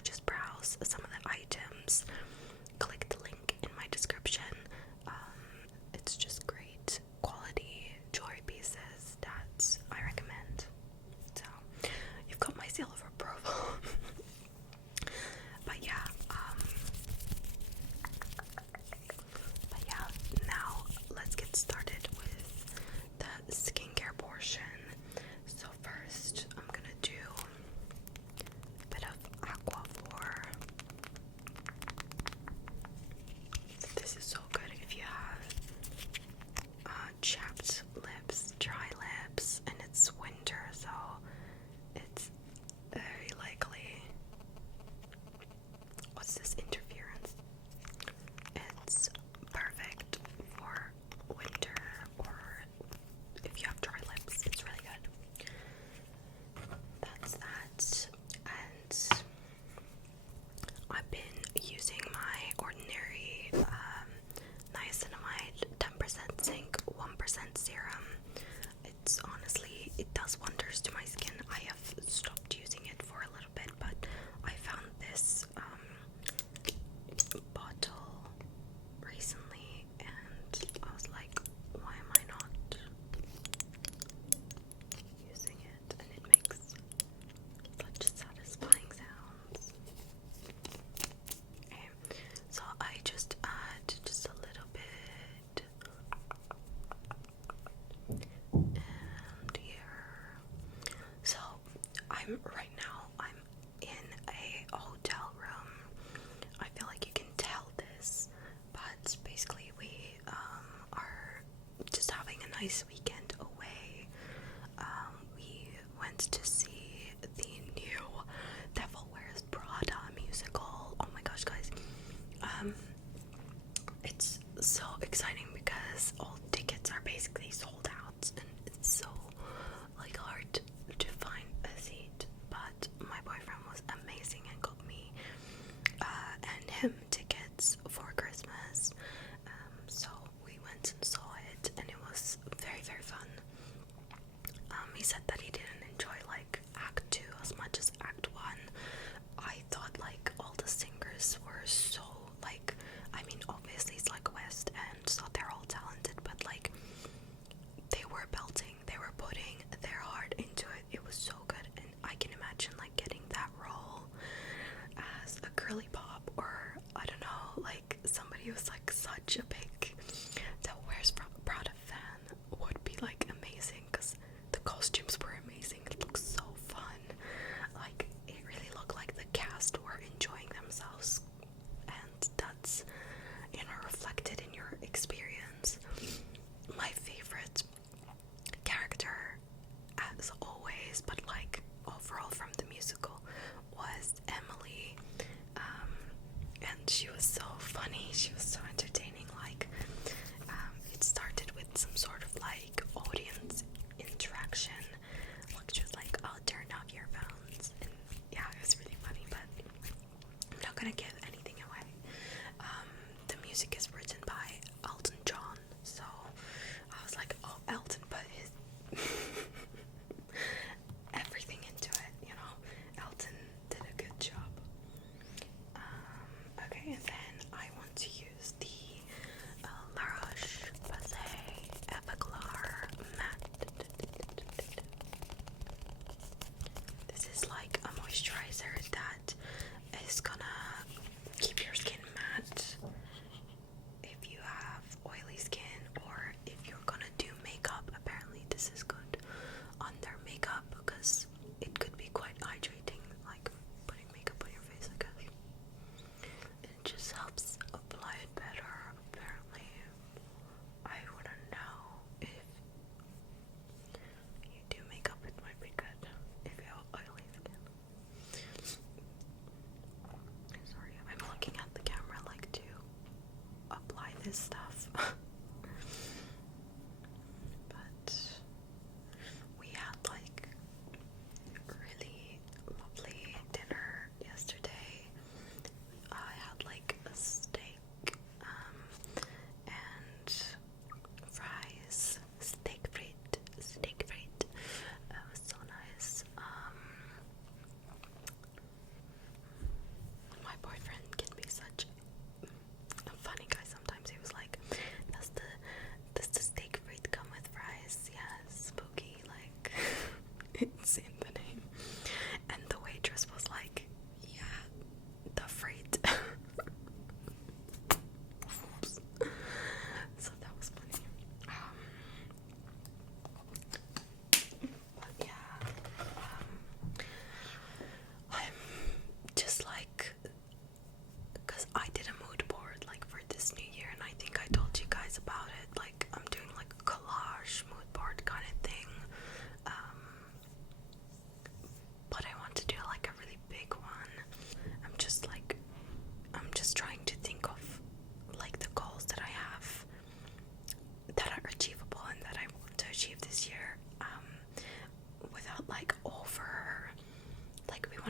or just browse some of the items, click the link in my description. It's just great quality jewelry pieces that I recommend. So you've got my seal of approval. But yeah, now let's get started with the skincare portion. So first, I'm gonna do a bit of Aquaphor. This is so good if you have chapped lips, dry lips, and it's winter, so it's very likely. What's this interference? It's perfect for winter, or if you have dry lips, it's really good. That's that. And I've been using my ordinary niacinamide 10% zinc 1% serum. It's honestly, it does wonders to my skin. I have stopped using it for a little bit, but I found this bottle recently and I was like, why am I not using it? And it makes such satisfying sounds. Okay, so I just add just a little bit, and here. So I'm in a hotel room. I feel like you can tell this, but basically we are just having a nice weekend away. We went to see the new Devil Wears Prada musical. Oh my gosh, guys. It's so exciting because all tickets are basically sold out, and it's so like hard to find a seat. But my boyfriend was amazing and got me and him tickets for Christmas. So we went and saw it, and it was very, very fun. He said that he didn't enjoy like Act 2 as much as Act 1. I thought like all the singers were so like, I mean obviously it's like West End, so they're all talented, but like they were belting, they were putting their heart into it. It was so good, and I can imagine like getting that role as a girly pop, or I don't know, like somebody who's like such a big Devil Wears Prada fan would be like amazing, because the costumes were amazing. It looks so fun. Like it really looked like the cast were enjoying themselves, and that's, you know, reflected in your experience. My favorite character, as always, but like overall from the musical, was Emily. And she was so funny, she was so entertaining. Like it started with some sort of like audience interaction, like she was like, I'll turn off your phones, and yeah, it was really funny. But I'm not gonna give anything away. The music is written by Elton John, so I was like, oh, Elton put his everything into it, you know. Elton did a good job. Okay, and then I want to use the La Roche-Posay Epiclar Matte. This is like a moisturizer that is gonna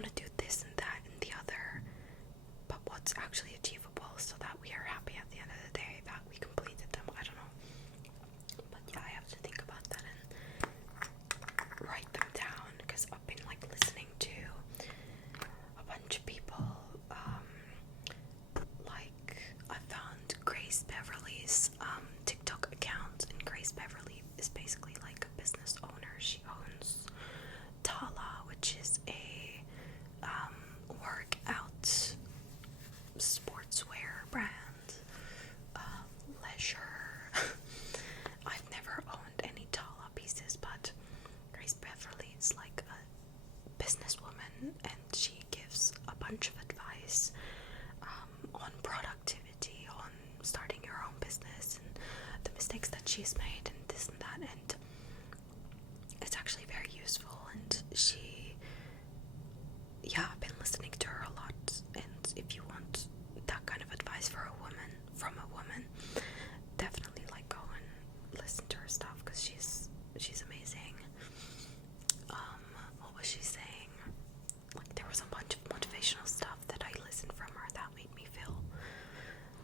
want to do this and that and the other, but what's actually achievable so that we are happy at the end of the day that we completed them. I don't know. But yeah, I have to think about that and write them down, because I've been like listening to a bunch of people. Like I found Grace Beverly's TikTok account, and Grace Beverly is basically like a business owner. She owns Tala, which is a workout sportswear brand, leisure. I've never owned any Tala pieces, but Grace Beverly is like a businesswoman, and she gives a bunch of advice on productivity, on starting your own business, and the mistakes that she's made, and this and that, and it's actually very useful. And I've been listening to her a lot, and if you want that kind of advice from a woman, definitely like go and listen to her stuff, because she's amazing. What was she saying? Like, there was a bunch of motivational stuff that I listened from her that made me feel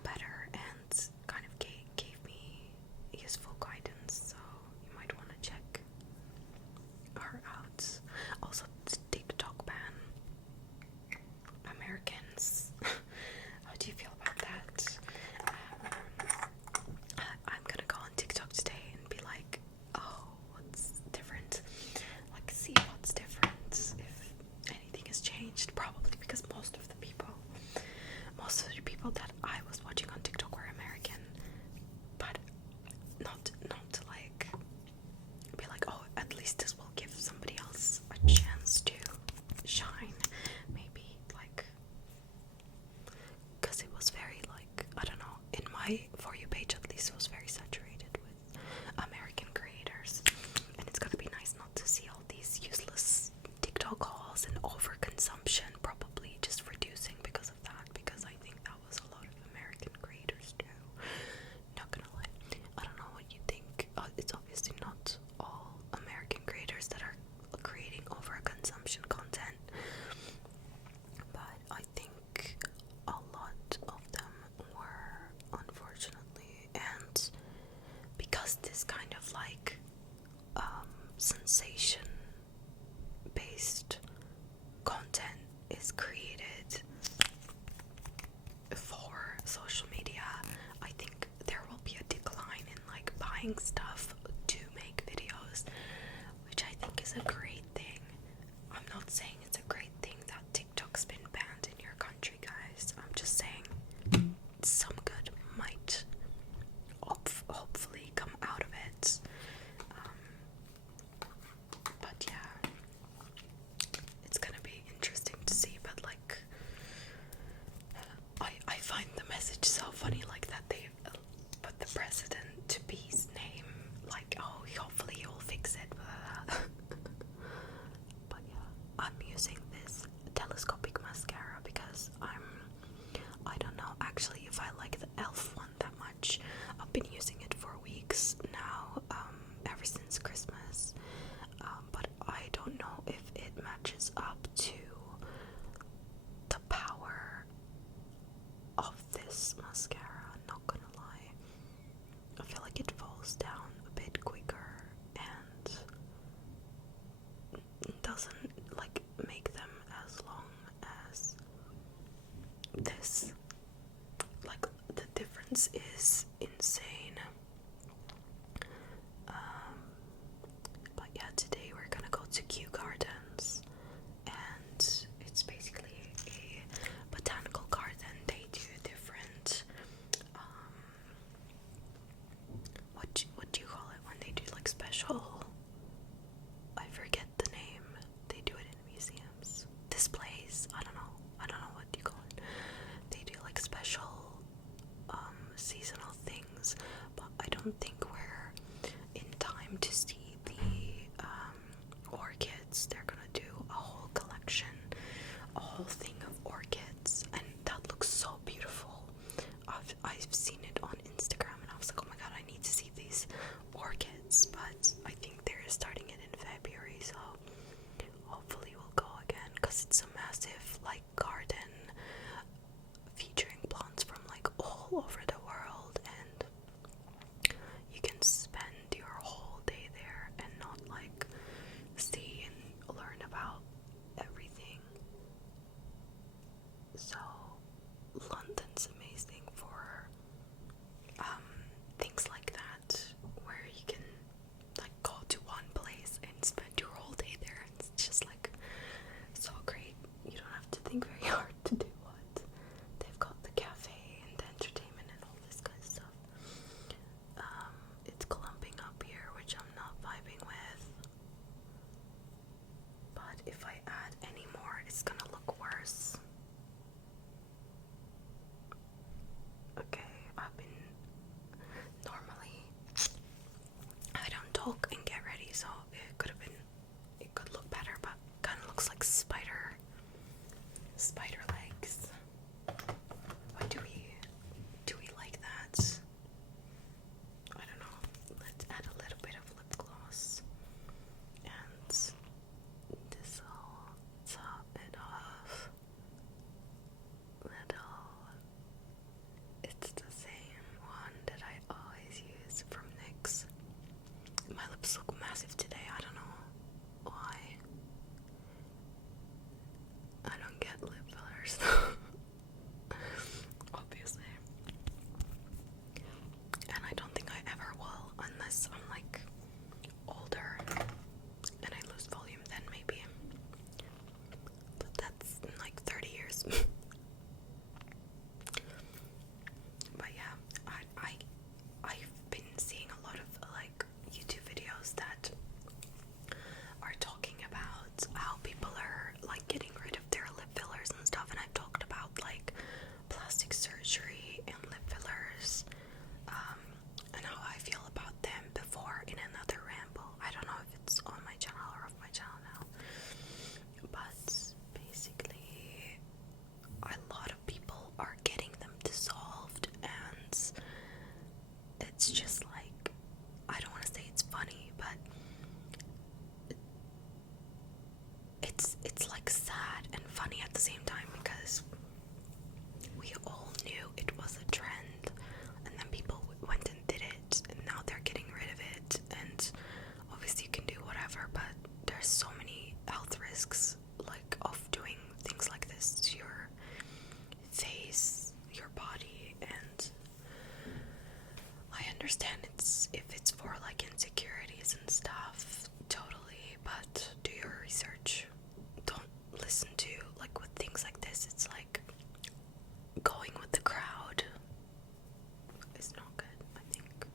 better and kind of gave me useful guidance, so you might want to check her out. Also, the TikTok ban. Americans, how do you feel about that? I'm gonna go on TikTok today and be like, oh, what's different? Like, see what's different, if anything has changed. Probably because most of the people that I was watching on TikTok were American, but not to like be like, oh, at least this will give somebody else a chance to shine, maybe, like, because it was very, like, I don't know, in my For You page at least, it was very saturated with American creators, and it's gonna be nice not to see all these useless TikTok hauls and overconsumption probably just reducing because of that, because I think that was a lot of American creators too. Not gonna lie. I don't know what you think. It's obviously not all American creators that are creating overconsumption content, but I think a lot of them were, unfortunately. And because this kind of like sensation based content is created for social media, I think there will be a decline in like buying stuff to make videos, which I think is a great thing. I'm not saying it's a great thing that TikTok's been banned in your country, guys. I'm just saying some good might hopefully come out of it. But yeah, it's gonna be interesting to see. But like, I find the message so funny, like that they put the president to peace name, like, oh, hopefully you'll fix it. But yeah, I'm using this telescopic mascara because I don't know actually if I like the e.l.f. one that much. I've been using it for weeks now, ever since Christmas, but I don't know if it matches up to the power of this mascara. I'm not gonna lie, I feel like it falls down a bit quicker and doesn't like make them as long as this. Like, the difference is insane. But yeah, today we're gonna go to Kew Gardens, and it's basically a botanical garden. They do different what do you call it when they do like special, I forget the name, they do it in museums, displays, I don't know what you call it. They do like special seasonal things, but I don't think we're in time to see the orchids. They're gonna do a whole collection, a whole thing of orchids, and that looks so beautiful. I've seen it on Instagram and I was like, oh my god, I need to see these orchids. But I think they're starting it in February, so hopefully we'll go again, because it's a massive like garden featuring plants from like all over the world, and you can spend your whole day there and not like see and learn about everything. So London's amazing for things like that, where you can like go to one place and spend your whole day there. It's just like so great. You don't have to think very hard to do what. They've got the cafe and the entertainment and all this kind of stuff. It's clumping up here, which I'm not vibing with. But if I add any more, it's gonna look worse. Okay, I've been normally I don't talk and get ready, so it could look better, but kind of looks like spider legs. Why do we like that? I don't know. Let's add a little bit of lip gloss, and this will top it off. It's the same one that I always use from NYX. My lips look massive today. I don't know why. I don't get lip fillers. Obviously. And I don't think I ever will, unless I'm like older and I lose volume, then maybe. But that's in like 30 years. But yeah, I've been seeing a lot of like YouTube videos that are talking about how people are like getting rid of their lip fillers and stuff, and I've talked about like plastic surgery and lip fillers, and how I feel about them before in another ramble. I don't know if it's on my channel or off my channel now, but basically a lot of people are getting them dissolved, and it's just like, I don't want to say it's funny, but it's like sad and funny at the same time, because we all knew it was a trend, and then people went and did it, and now they're getting rid of it. And obviously you can do whatever, but there's so many health risks like of doing things like this to your face, your body, and I understand if it's for like insecurities and stuff, totally, but do your research. Don't listen to like with things like this. It's like going with the crowd is not good, I think.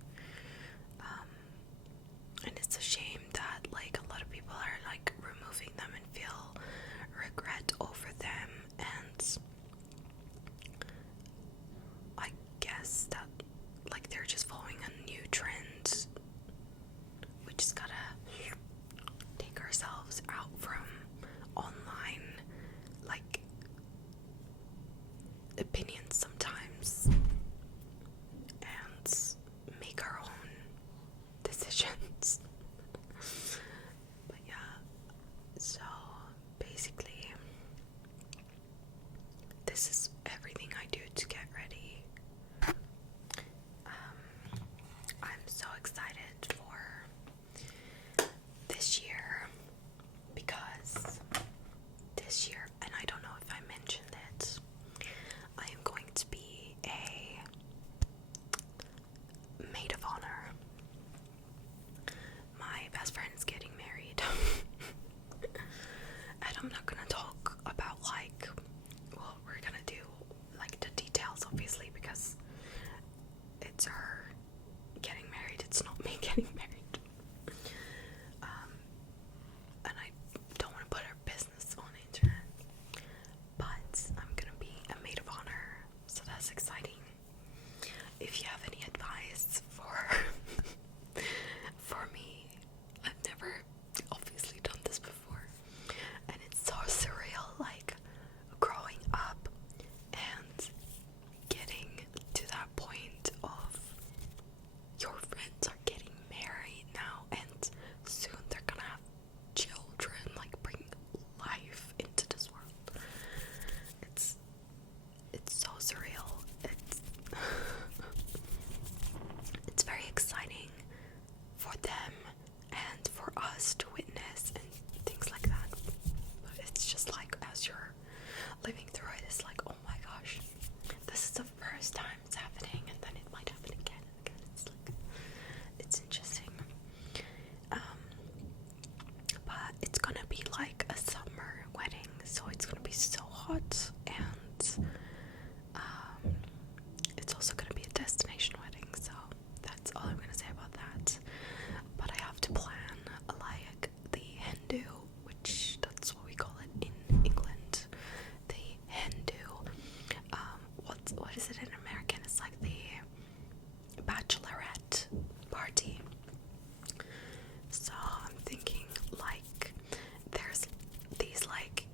And it's a shame that like a lot of people are like removing them and feel regret over them, and I guess that like they're just following a new trend. We just gotta take ourselves out from online like opinions sometimes and make our own decisions. But yeah, so basically this is everything I do to get ready. I'm so excited for this year, because this year, and I don't know if I mentioned it, I am going to be a maid of honor. My best friend is getting married. And I'm not gonna talk about like what we're gonna do living through it is like, oh my gosh, this is the first time it's happening, and then it might happen again and again. It's like, it's interesting. But it's gonna be like a summer wedding, so it's gonna be so hot, and it's also gonna be a destination wedding, so that's all I'm gonna say about that. But I have to plan like the Hindu, which that's what we call it in England. The Hindu. What is it in American? It's like the bachelorette party. So I'm thinking like there's these like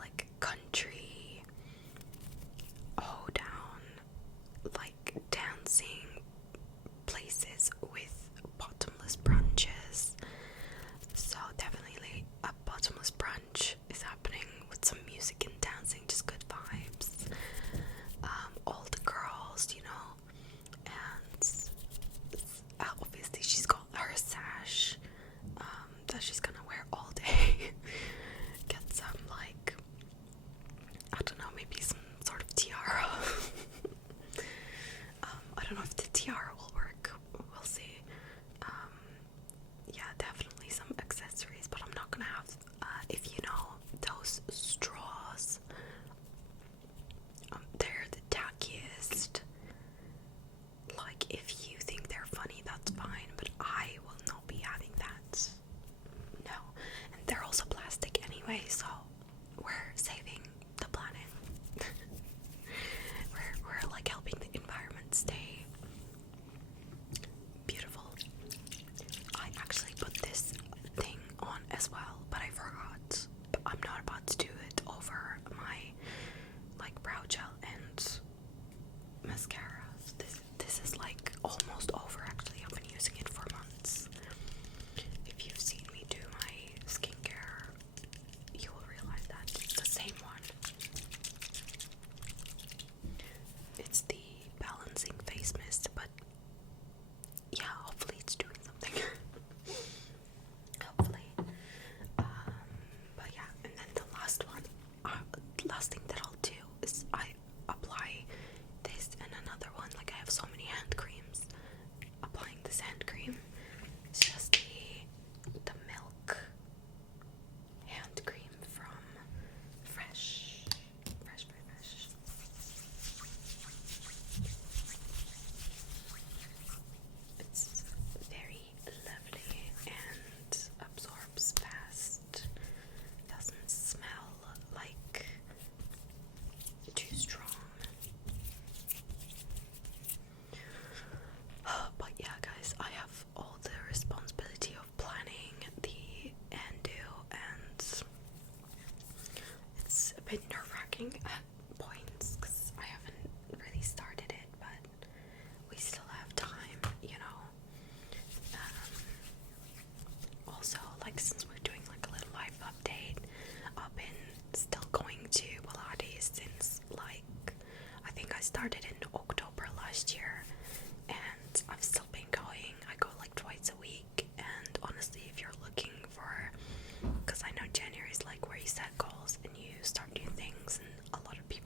like country down like dancing places with bottomless brunches. So definitely a bottomless brunch is happening with some music and dancing, just good vibes. All the girls, you know, and obviously she's got her sash that she's gonna wear all day. Get some like, I don't know, maybe some sort of tiara. I don't know if the tiara will work. We'll see. Yeah, definitely some accessories, but I'm not gonna have, if you know, those straws. They're the tackiest. Like, if you think they're funny, that's fine, but I will not be having that. No. And they're also plastic anyway, so we're saving the planet. we're like helping the environment stay beautiful. I actually put this thing on as well, but I forgot. But I'm not about to do it over my like brow gel and mascara. This is like almost over actually. I've been using it for months. If you've seen me do my skincare, you will realize that it's the same one. It's the balancing face mist, but yeah, hopefully it's doing something. Hopefully. But yeah, and then the last one, last thing that I'll do is I apply this and another one. Like, I have so many hand creams. Applying this hand cream is just the milk hand cream from Fresh. It's very lovely and absorbs fast. Doesn't smell like too strong. But yeah, guys, I have all the responsibility of planning the Hindu, and it's a bit nerve-wracking at points because I haven't really started it, but we still have time, you know. Also, like, since we're doing like a little life update, I've been still going to Pilates since like, I think I started in October last year, and I've still been going. I go like twice a week, and honestly, if you're looking for, because I know January is like where you set goals and you start new things, and a lot of people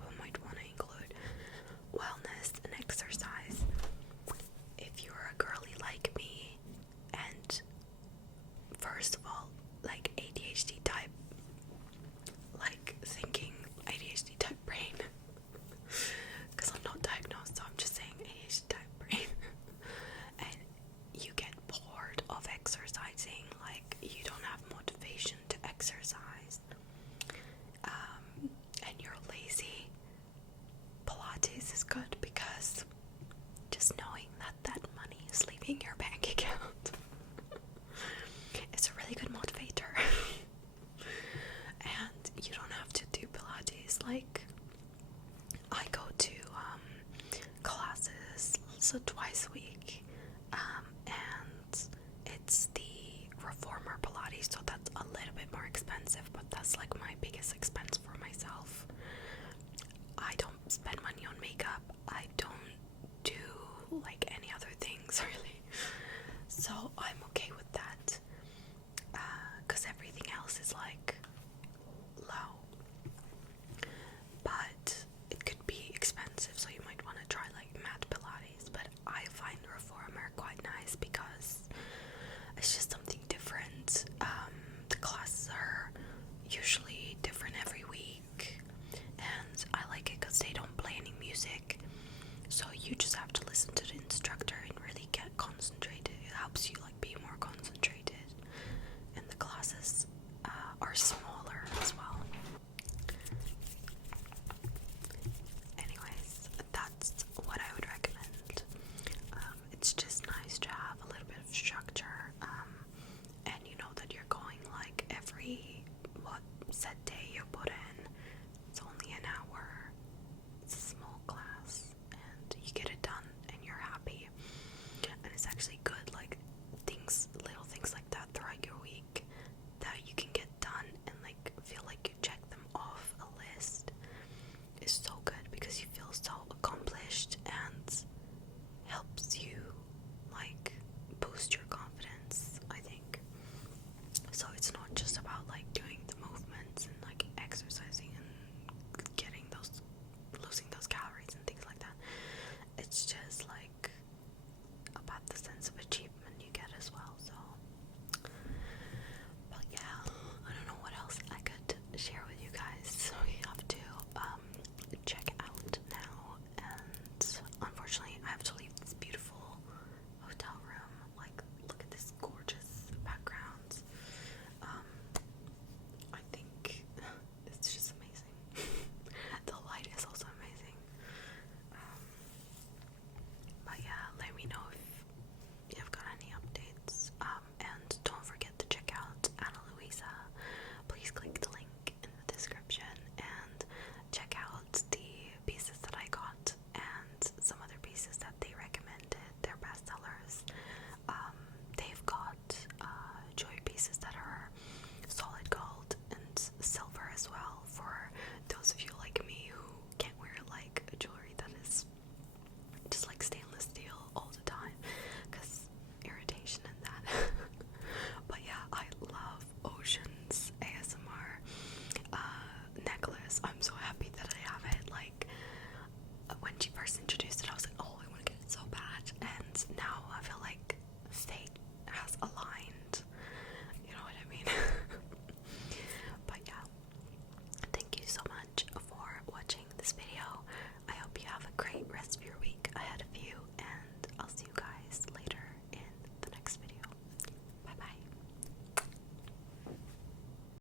said